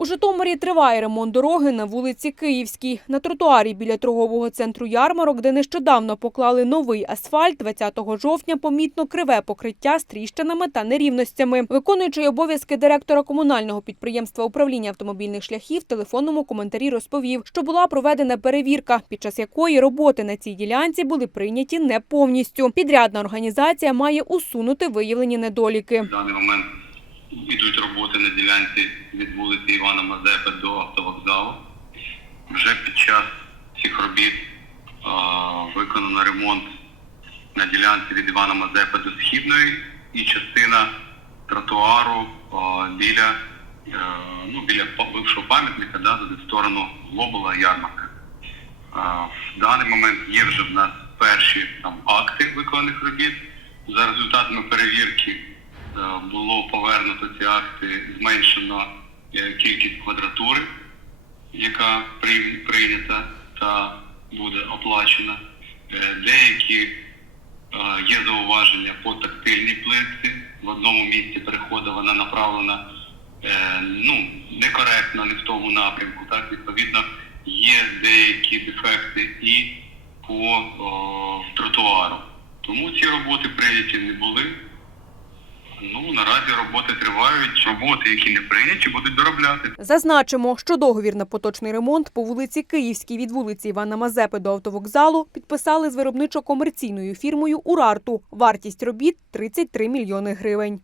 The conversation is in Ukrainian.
У Житомирі триває ремонт дороги на вулиці Київській. На тротуарі біля торгового центру ярмарок, де нещодавно поклали новий асфальт, 20 жовтня помітно криве покриття з тріщинами та нерівностями. Виконуючий обов'язки директора комунального підприємства управління автомобільних шляхів в телефонному коментарі розповів, що була проведена перевірка, під час якої роботи на цій ділянці були прийняті не повністю. Підрядна організація має усунути виявлені недоліки. Даний момент йдуть роботи на ділянці від вулиці Івана Мазепи до автовокзалу. Вже під час цих робіт е, виконано ремонт на ділянці від Івана Мазепи до Східної і частина тротуару е, біля, е, ну, біля бившого пам'ятника да, в сторону Глобула ярмарка. Е, В даний момент є вже в нас перші там, акти виконаних робіт. За результатами перевірки було повернуто ці акти, зменшено е, кількість квадратури, яка прийнята та буде оплачена. Е, Деякі е, є зауваження по тактильній плитці. В одному місці переходу вона направлена е, ну, некоректно, не в тому напрямку. Так, відповідно, є деякі дефекти і по о, тротуару. Тому ці роботи прийняті не були. Роботи тривають. Роботи, які не прийняті, будуть доробляти. Зазначимо, що договір на поточний ремонт по вулиці Київській від вулиці Івана Мазепи до автовокзалу підписали з виробничо-комерційною фірмою Урарту. Вартість робіт 33 мільйони гривень.